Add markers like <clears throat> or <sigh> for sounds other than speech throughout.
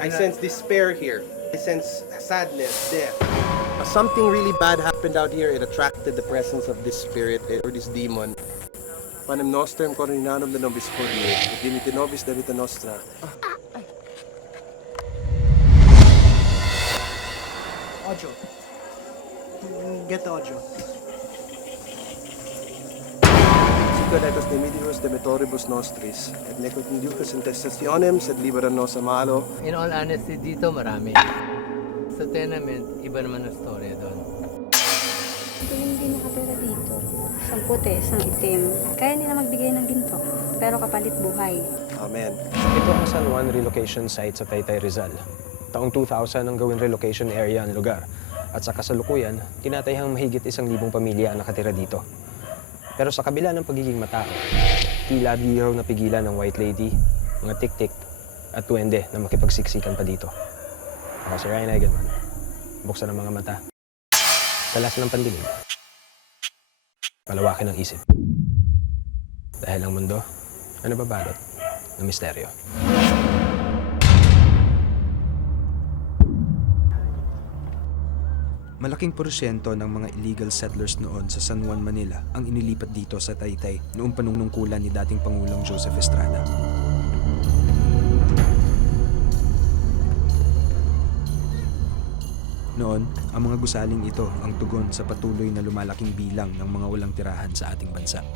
I sense despair here. I sense sadness, death. Something really bad happened out here. It attracted the presence of this spirit eh, or this demon. Panem nostrem coronanum de nobis hodie, et dimite nobis de vita nostra. Audio. Get the audio. Sicut ecos dimitirus demetoribus nostris, et nequid inducus in testationem, sed libera nos a malo. In all honesty, dito marami. Sa tenement, iba naman ang storya doon. Hindi hindi nakatira dito. Isang puti, isang itim. Kaya nila magbigay ng ginto. Pero kapalit buhay. Amen. Ito ang San Juan relocation site sa Taytay Rizal. Taong 2000 ang gawin relocation area ang lugar. At sa kasalukuyan, tinatayhang mahigit isang libong pamilya ang nakatira dito. Pero sa kabila ng pagiging matao, tila di raw napigilan ng White Lady, mga tik-tik, at tuwende na makipagsiksikan pa dito. Ako si Ryan Eigenman. Buksan ang mga mata. Talas ng pandinig. Palawakin ang isip. Dahil ang mundo, ano babalot ng misteryo. Malaking porsyento ng mga illegal settlers noon sa San Juan, Manila ang inilipat dito sa Taytay noong panunungkulan ni dating Pangulong Joseph Estrada. Noon, ang mga gusaling ito ang tugon sa patuloy na lumalaking bilang ng mga walang tirahan sa ating bansa.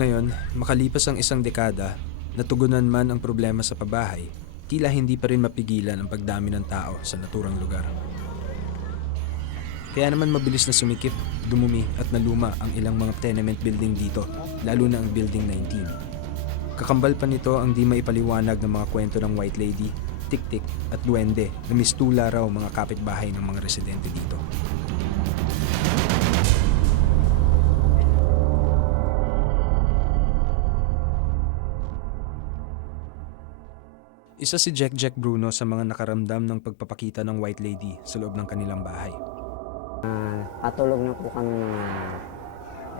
Ngayon, makalipas ang isang dekada, natugunan man ang problema sa pabahay, tila hindi pa rin mapigilan ang pagdami ng tao sa naturang lugar. Kaya naman mabilis na sumikip, dumumi at naluma ang ilang mga tenement building dito, lalo na ang Building 19. Kakambal pa nito ang di maipaliwanag ng mga kwento ng White Lady, Tik-Tik at Duwende na mistula raw mga kapitbahay ng mga residente dito. Isa si Jack Jack Bruno sa mga nakaramdam ng pagpapakita ng White Lady sa loob ng kanilang bahay. Patulog na po kami mga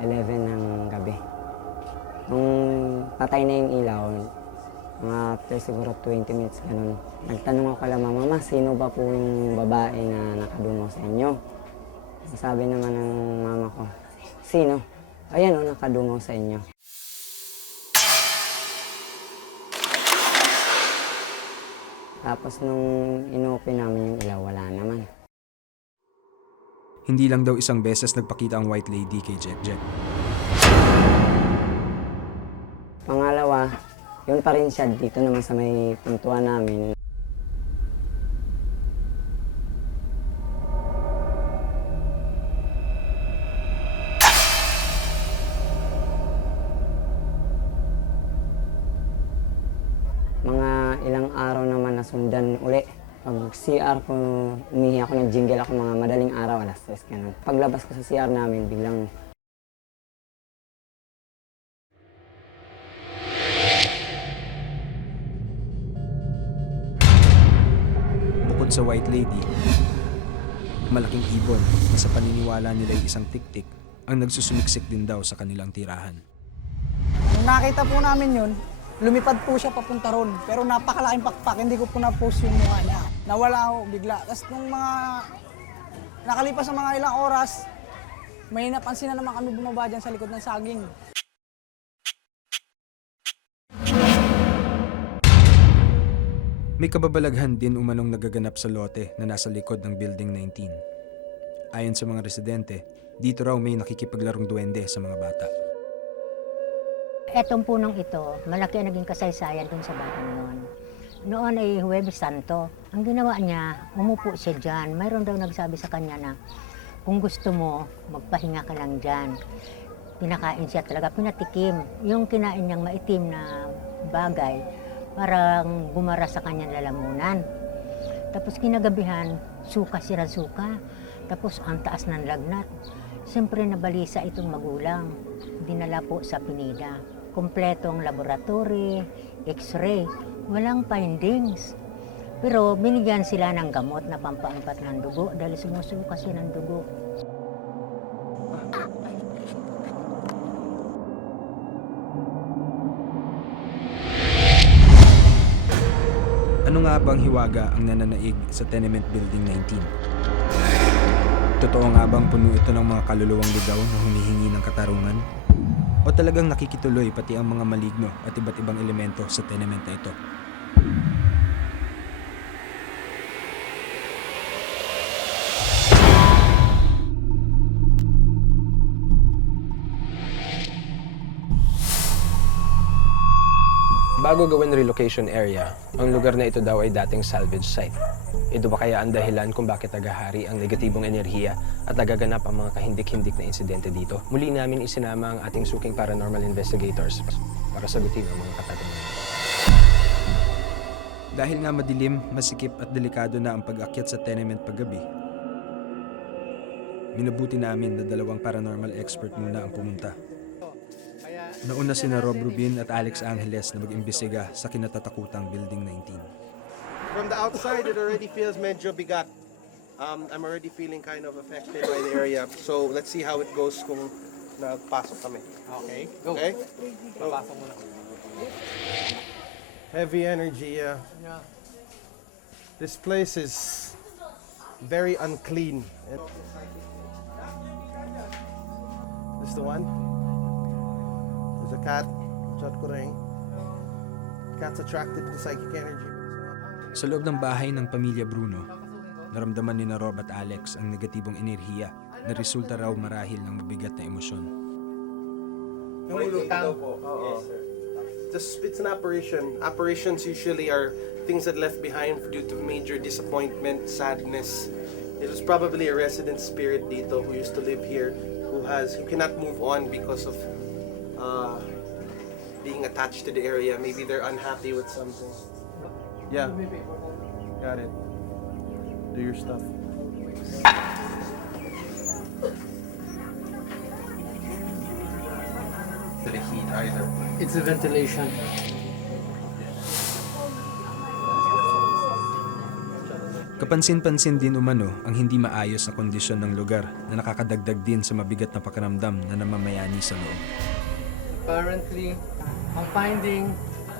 11 ng gabi. Nung patay na yung ilaw, mga after siguro 20 minutes ganun, nagtanong ako kala mama, "Ma, sino ba po yung babae na nakadungo sa inyo? Sabi naman ng mama ko, sino? Ayan o, nakadungo sa inyo. Tapos nung inopen namin yung ilaw, wala naman. Hindi lang daw isang beses nagpakita ang White Lady kay Jack Jack. Pangalawa, yun pa rin siya dito naman sa may pintuan namin. Mga ilang araw naman nasundan uli. Pag CR ko, 3, ganun. Paglabas ko sa CR namin, biglang Bukod sa White Lady, malaking ibon na sa paniniwala nila ay isang tiktik ang nagsusumiksik din daw sa kanilang tirahan. Nung nakita po namin yun, lumipad po siya papunta ron. Pero napakalaking pakpak, hindi ko po na-post yung mukha niya. Nawala ako bigla. Tapos nung mga nakalipas sa mga ilang oras, may napansin na naman kami bumaba dyan sa likod ng saging. May kababalaghan din umanong nagaganap sa lote na nasa likod ng Building 19. Ayon sa mga residente, dito raw may nakikipaglarong duwende sa mga bata. Etong punong ito, malaki ang naging kasaysayan dun sa batang noon. Noon ay Huwebes Santo. Ang ginawa niya, umupo siya dyan. Mayroon daw nagsabi sa kanya na, kung gusto mo, magpahinga ka lang dyan. Pinakain siya talaga, pinatikim. Yung kinain niyang maitim na bagay, parang gumara sa kanyang lalamunan. Tapos kinagabihan, suka sira suka. Tapos ang taas ng lagnat. Siyempre nabalisa itong magulang. Dinala po sa Pinida. Kompletong laboratory, x-ray, walang findings. Pero binigyan sila ng gamot na pampaangkat ng dugo dahil sumusuka siya ng dugo. Ano nga bang hiwaga ang nananaig sa Tenement Building 19? Totoo nga bang puno ito ng mga kaluluwang ligaw na humihingi ng katarungan? O talagang nakikituloy pati ang mga maligno at iba't ibang elemento sa tenement na ito? Bago gawin relocation area, ang lugar na ito daw ay dating salvage site. Ito ba kaya ang dahilan kung bakit nagahari ang negatibong enerhiya at nagaganap ang mga kahindik-hindik na insidente dito? Muli namin isinama ang ating suking paranormal investigators para sagutin ang mga katanungan. Dahil nga madilim, masikip at delikado na ang pag-akyat sa tenement paggabi, minabuti namin na dalawang paranormal expert muna ang pumunta. Nauna sina Rob Rubin at Alex Angeles na mag-imbestiga sa kinatatakutang Building 19. From the outside, it already feels medyo bigat. Um, I'm already feeling kind of affected by the area. So, let's see how it goes kung nagpasok kami. Okay. Go. Okay? Papasok muna. Heavy energy, yeah. This place is very unclean. This the one? There's a cat. Chat ko rin. Cat's attracted to the psychic energy. Sa loob ng bahay ng pamilya Bruno, naramdaman ni na Rob at Alex ang negatibong enerhiya na resulta raw marahil ng mabigat na emosyon. Nangulutang po. Just, it's an apparition. Apparitions usually are things that left behind due to major disappointment, sadness. It was probably a resident spirit dito who used to live here, who has who cannot move on because of uh, being attached to the area. Maybe they're unhappy with something. Yeah. Got it. Do your stuff. To the heat either. It's a ventilation. Kapansin-pansin din umano ang hindi maayos na kondisyon ng lugar na nakakadagdag din sa mabigat na pakiramdam na namamayani sa loob. Apparently, ang finding,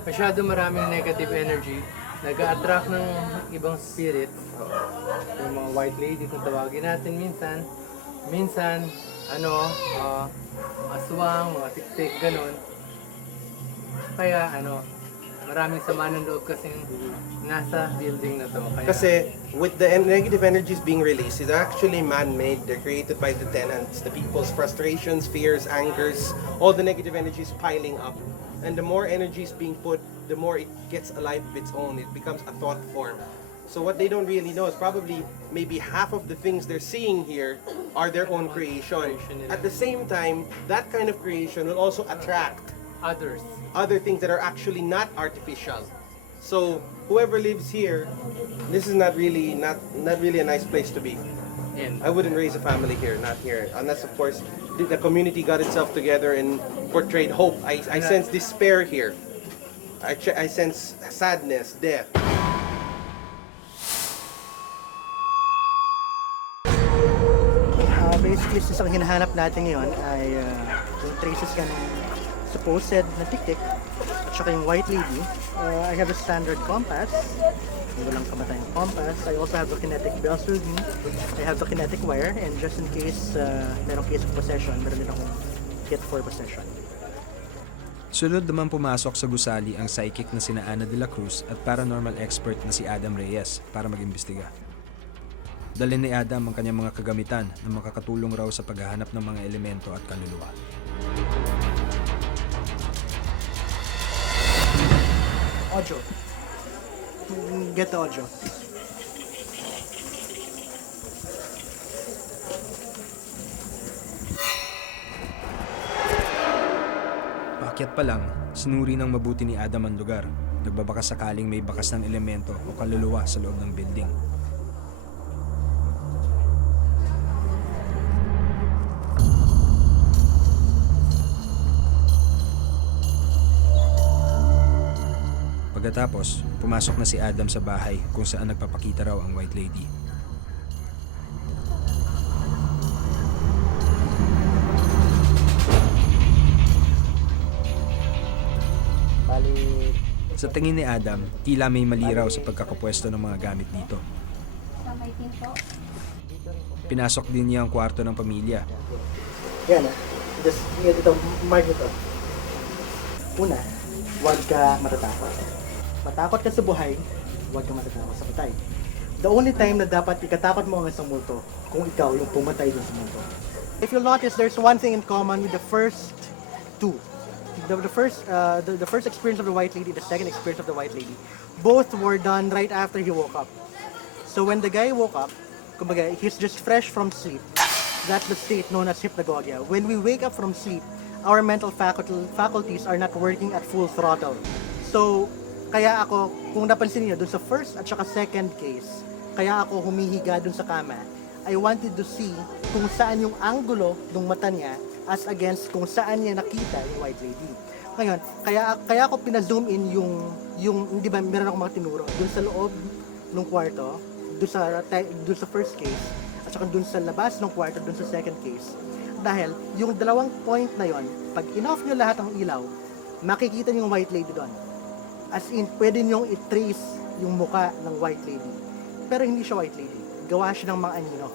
masyado maraming negative energy. Nag-attract ng ibang spirit. Yung mga white lady kung tawagin natin minsan. Minsan, ano, uh, aswang, mga tik-tik, ganun. Kaya, ano, maraming sama ng loob kasi nasa building na to. Kaya, Kasi with the en- negative energies being released, it's actually man-made. They're created by the tenants. The people's frustrations, fears, angers, all the negative energies piling up. And the more energy is being put, the more it gets alive of its own. It becomes a thought form. So what they don't really know is probably maybe half of the things they're seeing here are their own creation. At the same time, that kind of creation will also attract others. Other things that are actually not artificial. So whoever lives here, this is not really not not really a nice place to be. And I wouldn't raise a family here, not here, unless of course the, the community got itself together and portrayed hope. I, I sense despair here. I, ch- I sense sadness, death. Uh, basically, since ang hinahanap natin ngayon ay uh, yung traces ka ng supposed na tiktik at saka yung white lady. Uh, I have a standard compass. Walang kamatayang compass. I also have the kinetic bells with me. I have the kinetic wire and just in case uh, merong case of possession, meron din akong kit for possession. Sunod naman pumasok sa gusali ang psychic na sina Ana de la Cruz at paranormal expert na si Adam Reyes para mag-imbestiga. Dalhin ni Adam ang kanyang mga kagamitan na makakatulong raw sa paghahanap ng mga elemento at kaluluwa. Audio. Get the audio. Paakyat pa lang, sinuri ng mabuti ni Adam ang lugar. Nagbabaka sakaling may bakas ng elemento o kaluluwa sa loob ng building. Pagkatapos, pumasok na si Adam sa bahay kung saan nagpapakita raw ang White Lady. Sa tingin ni Adam, tila may mali raw sa pagkakapwesto ng mga gamit dito. Pinasok din niya ang kwarto ng pamilya. Yan ah. Just, dito, mark ito. Una, huwag ka matatakot. Matakot ka sa buhay, huwag ka matatakot sa patay. The only time na dapat ikatakot mo ang isang multo, kung ikaw yung pumatay dun sa multo. If you'll notice, there's one thing in common with the first two. The, the first uh, the, the first experience of the White Lady, the second experience of the White Lady, both were done right after he woke up. So when the guy woke up, kumbaga, he's just fresh from sleep. That's the state known as hypnagogia. When we wake up from sleep, our mental faculties are not working at full throttle. So, kaya ako, kung napansin niyo, dun sa first at saka second case, kaya ako humihiga dun sa kama, I wanted to see kung saan yung angulo ng mata niya as against kung saan niya nakita yung white lady. Ngayon, kaya kaya ako pina-zoom in yung yung di ba meron akong mga tinuro dun sa loob ng kwarto, dun sa dun sa first case at saka dun sa labas ng kwarto dun sa second case. Dahil yung dalawang point na yon, pag in-off niyo lahat ng ilaw, makikita niyo yung white lady doon. As in, pwede niyong i-trace yung muka ng white lady. Pero hindi siya white lady. Gawa siya ng mga anino.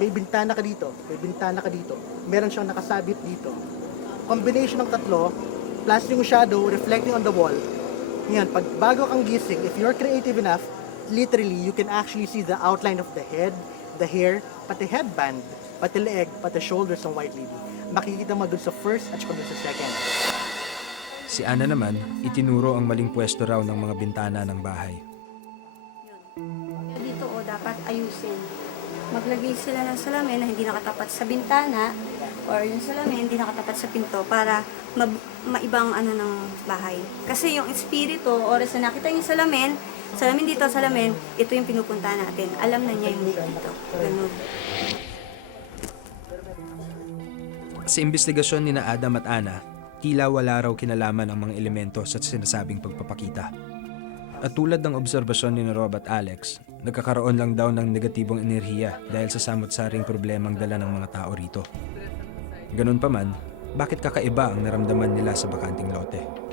May bintana ka dito, may bintana ka dito. Meron siyang nakasabit dito. Combination ng tatlo, plus yung shadow reflecting on the wall. Ngayon, pag bago kang gising, if you're creative enough, literally, you can actually see the outline of the head, the hair, pati headband, pati leeg, pati shoulders ng white lady. Makikita mo dun sa first at saka dun sa second. Si Ana naman, itinuro ang maling pwesto raw ng mga bintana ng bahay. Dito o dapat ayusin. Maglagay sila ng salamin na hindi nakatapat sa bintana or yung salamin hindi nakatapat sa pinto para mab- maibang ano ng bahay. Kasi yung espiritu, oras na nakita yung salamin, salamin dito, salamin, ito yung pinupunta natin. Alam na niya yung dito. Ganun. Sa investigasyon ni na Adam at Ana, tila wala raw kinalaman ang mga elemento sa sinasabing pagpapakita. At tulad ng obserbasyon ni Rob at Alex, nagkakaroon lang daw ng negatibong enerhiya dahil sa samot-saring problemang dala ng mga tao rito. Ganun pa man, bakit kakaiba ang naramdaman nila sa bakanting lote?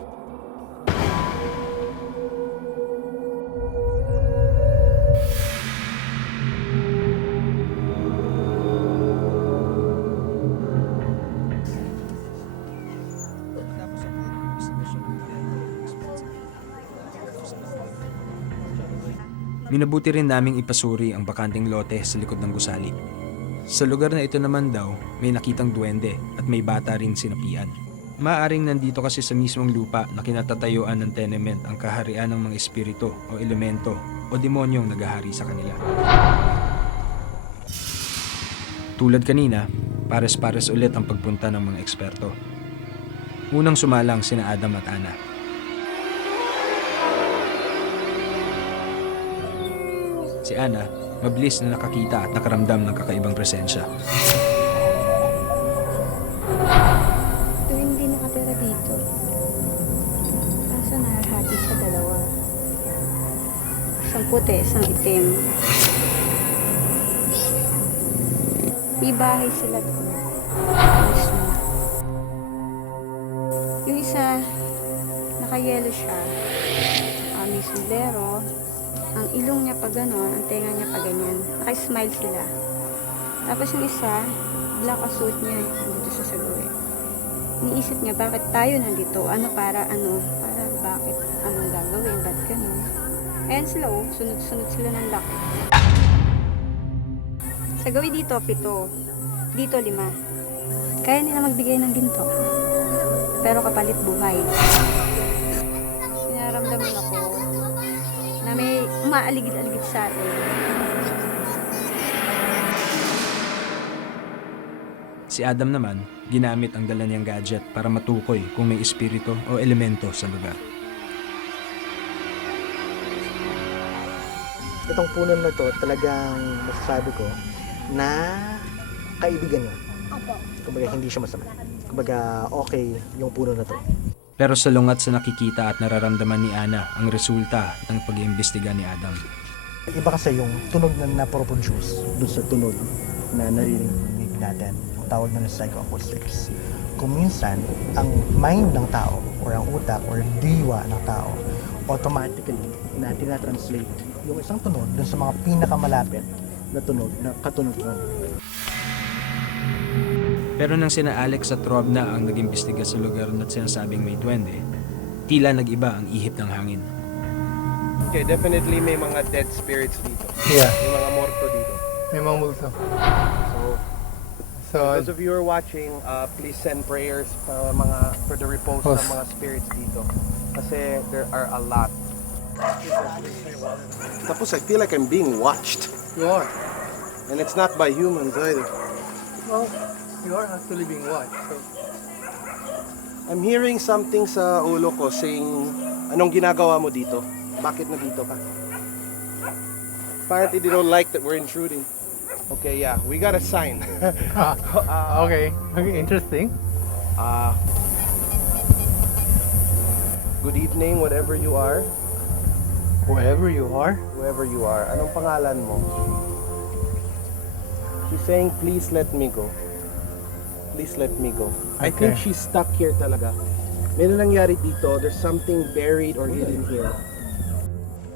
Minabuti rin naming ipasuri ang bakanting lote sa likod ng gusali. Sa lugar na ito naman daw, may nakitang duwende at may bata rin sinapian. Maaring nandito kasi sa mismong lupa na kinatatayuan ng tenement ang kaharian ng mga espiritu o elemento o demonyong nagahari sa kanila. Tulad kanina, pares-pares ulit ang pagpunta ng mga eksperto. Unang sumalang sina Adam at Ana. Si Ana, mabilis na nakakita at nakaramdam ng kakaibang presensya. Ito hindi nakatira dito. Kaso nahahati sa dalawa. Isang puti, isang itim. May bahay sila doon. Yung isa, naka-yellow siya. Uh, may sombrero. Ang ilong niya pa gano'n, ang tenga niya pa ganyan. Naka-smile sila. Tapos yung isa, black suit niya eh, dito sa Sagoy. Iniisip niya, bakit tayo nandito? Ano para, ano, para bakit, anong gagawin, ba't ganun? Ayan sila oh, sunod-sunod sila ng laki. Sa gawi dito, pito. Dito, lima. Kaya nila magbigay ng ginto. Pero kapalit buhay. Umaaligid-aligid sa atin. Si Adam naman, ginamit ang dala niyang gadget para matukoy kung may espiritu o elemento sa lugar. Itong puno na to, talagang masasabi ko na kaibigan niya. Kumbaga, hindi siya masama. Kumbaga, okay yung puno na to. Pero sa lungat sa nakikita at nararamdaman ni Ana ang resulta ng pag-iimbestiga ni Adam. Iba kasi yung tunog na naproproduce doon sa tunog na naririnig natin. Ang tawag na psychoacoustics. kung minsan ang mind ng tao or ang utak or diwa ng tao automatically na tinatranslate yung isang tunog dun sa mga pinakamalapit na tunog na katunog nun. Pero nang sina Alex at Rob na ang nag-imbestiga sa lugar na sinasabing may duwende, tila nag-iba ang ihip ng hangin. Okay, definitely may mga dead spirits dito. Yeah, May mga morto dito. may mga multo. So, So, those of you who are watching, uh, please send prayers para mga for the repose Repose. ng mga spirits dito. Kasi there are a lot. Tapos I feel like I'm being watched. you are. And it's not by humans either. Well, you are actually being watched. So, I'm hearing something sa ulo ko saying, anong ginagawa mo dito? Bakit na dito ka? Apparently they don't like that we're intruding. Okay, yeah, we got a sign. <laughs> ah, okay. Okay, interesting. Uh, good evening, whatever you are, Whoever you are, whoever you are. Anong pangalan mo? She's saying, please let me go. Please let me go. I think she's stuck here talaga. May nangyari dito. There's something buried or hidden here.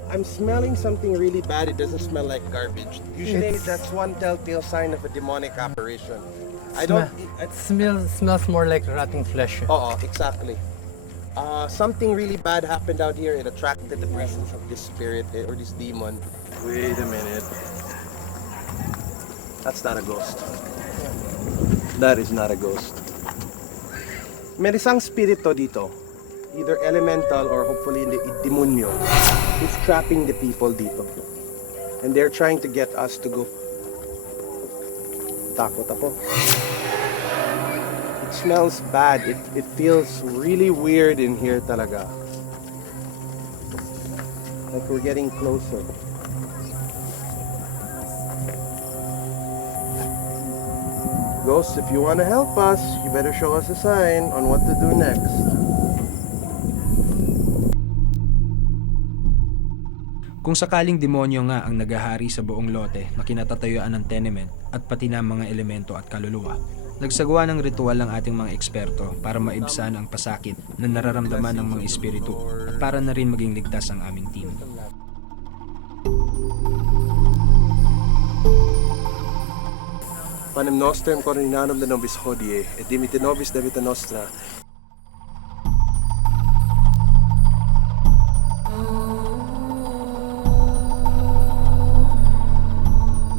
I'm smelling something really bad. It doesn't smell like garbage. Usually, It's- that's one telltale sign of a demonic apparition. I don't. it smells smells more like rotting flesh. Oo, exactly. Uh, something really bad happened out here. It attracted the presence of this spirit eh, or this demon. Wait a minute. That's not a ghost. That is not a ghost. May isang spirito dito. Either elemental or hopefully the demonyo. Who's trapping the people dito. And they're trying to get us to go. Takot ako. It smells bad. It, it feels really weird in here talaga. Like we're getting closer. Ghosts, if you want to help us, you better show us a sign on what to do next. Kung sakaling demonyo nga ang nagahari sa buong lote na kinatatayuan ng tenement at pati na mga elemento at kaluluwa, nagsagawa ng ritual ang ating mga eksperto para maibsan ang pasakit na nararamdaman ng mga espiritu at para na rin maging ligtas ang aming team. Panem nostrem coronanum de nobis hodie, et dimite nobis de vita nostra.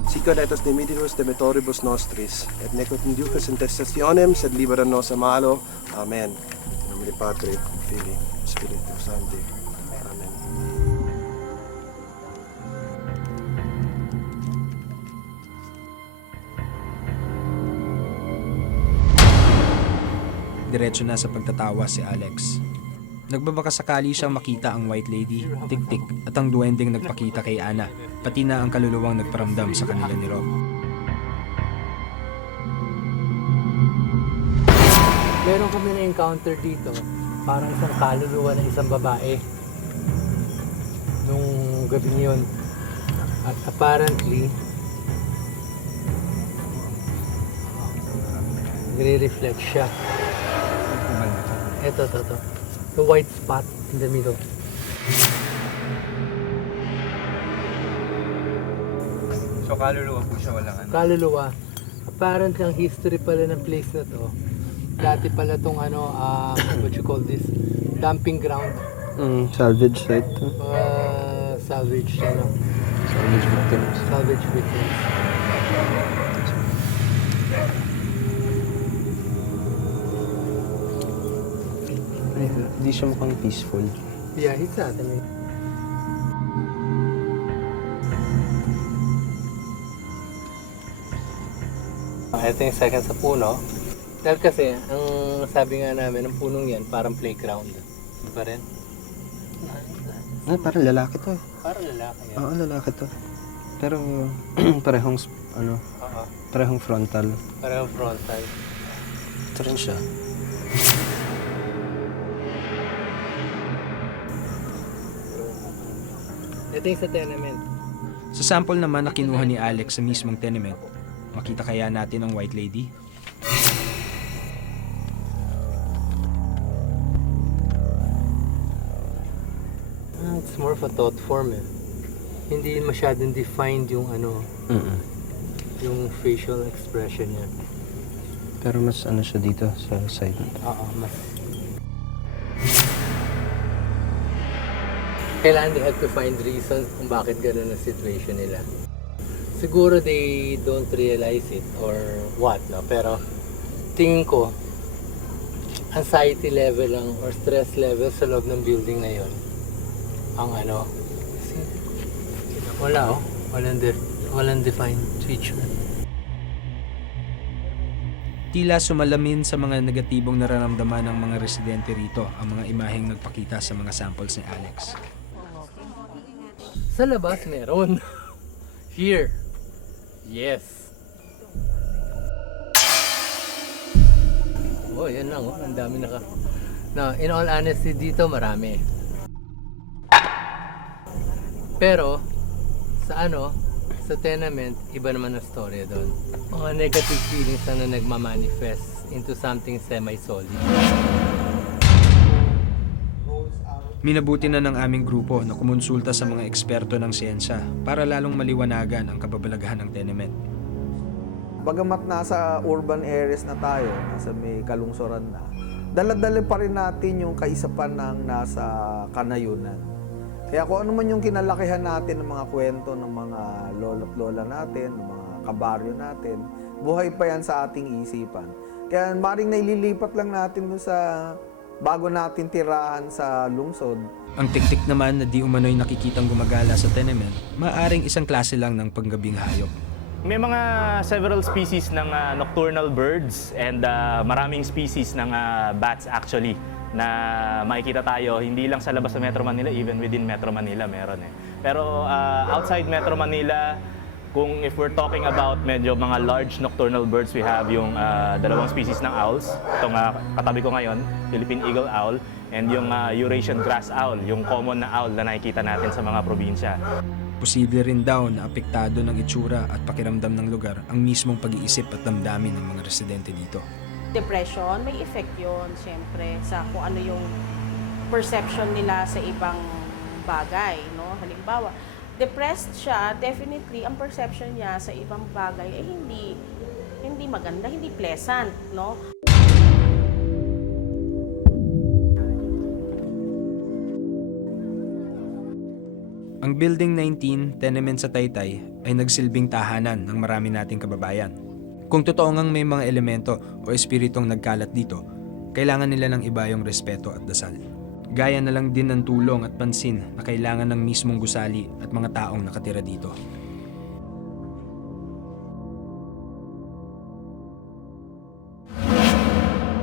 Sica letos dimitimus demetoribus nostris, et nequot inducas in testationem, sed libera nos a malo. Amen. In nomine Patri, Filii, Spiritus Sancti. Diretso na sa pagtatawa si Alex. Nagbabaka sakali siyang makita ang White Lady, Tik-Tik at ang duwending nagpakita kay Ana, pati na ang kaluluwang nagparamdam sa kanila ni Rob. Meron kami na-encounter dito, parang isang kaluluwa ng isang babae. Nung gabi yun. At apparently, nagre-reflect siya. Ito, ito, ito. The white spot in the middle. So kaluluwa po siya walang ano. Kaluluwa. Apparently, ang history pala ng place na to, dati pala tong ano, ah, what you call this, dumping ground. salvage site. Mga salvage, ano, Salvage victims. salvage victims. Hindi siya mukhang peaceful. Yeah, it's not. I mean, Ah, ito yung second sa puno. Dahil kasi, ang sabi nga namin, ang punong yan, parang playground. Di ba rin? Ah, parang lalaki to eh. Parang lalaki yan. Oo, lalaki to. Pero <clears throat> parehong, ano, Oo. parehong frontal. Parang frontal. Ito rin siya. <laughs> Dating sa tenement. Sa sample naman na kinuha ni Alex sa mismong tenement, makita kaya natin ang white lady? Ah, It's more of a thought form eh. Hindi masyadong defined yung ano, Mm-mm. yung facial expression niya. Pero mas ano siya dito sa side. Oo, mas Kailangan they have to find reasons kung bakit ganun ang situation nila. Siguro they don't realize it or what, no? Pero tingin ko, anxiety level lang or stress level sa loob ng building na yon ang ano, wala oh, walang, def- walang defined feature. Tila sumalamin sa mga negatibong nararamdaman ng mga residente rito ang mga imaheng nagpakita sa mga samples ni Alex. Sa labas meron. Here. Yes. Oh, yan lang oh. Ang dami naka... Na, in all honesty, dito marami. Pero, sa ano, sa tenement, iba naman ang storya doon. Mga negative feelings na, na nagmamanifest into something semi-solid. Minabuti na ng aming grupo na kumonsulta sa mga eksperto ng siyensya para lalong maliwanagan ang kababalaghan ng tenement. Bagamat nasa urban areas na tayo, nasa may kalungsuran na, daladala pa rin natin yung kaisapan ng nasa kanayunan. Kaya kung ano man yung kinalakihan natin ng mga kwento ng mga lolo't lola natin, ng mga kabaryo natin, buhay pa yan sa ating isipan. Kaya maring naililipat lang natin dun sa bago natin tirahan sa lungsod, Ang tiktik naman na di umano'y nakikitang gumagala sa tenement, maaring isang klase lang ng panggabing hayop. May mga several species ng ah, nocturnal birds and ah, maraming species ng ah, bats actually na makikita tayo hindi lang sa labas ng Metro Manila, even within Metro Manila meron eh. Pero ah, outside Metro Manila, kung if we're talking about medyo mga large nocturnal birds, we have yung ah, dalawang species ng owls. Itong ah, katabi ko ngayon, Philippine Eagle Owl, and yung ah, Eurasian Grass Owl, yung common na owl na nakikita natin sa mga probinsya. Posible rin daw na apektado ng itsura at pakiramdam ng lugar ang mismong pag-iisip at damdamin ng mga residente dito. depression, may effect yun, syempre, sa kung ano yung perception nila sa ibang bagay, no? Halimbawa, depressed siya, definitely, ang perception niya sa ibang bagay ay hindi hindi maganda, hindi pleasant, no? Ang Building 19, tenement sa Taytay, ay nagsilbing tahanan ng marami nating kababayan. Kung totoo ngang may mga elemento o espiritong nagkalat dito, kailangan nila ng iba yung respeto at dasal. Gaya na lang din ng tulong at pansin na kailangan ng mismong gusali at mga taong nakatira dito.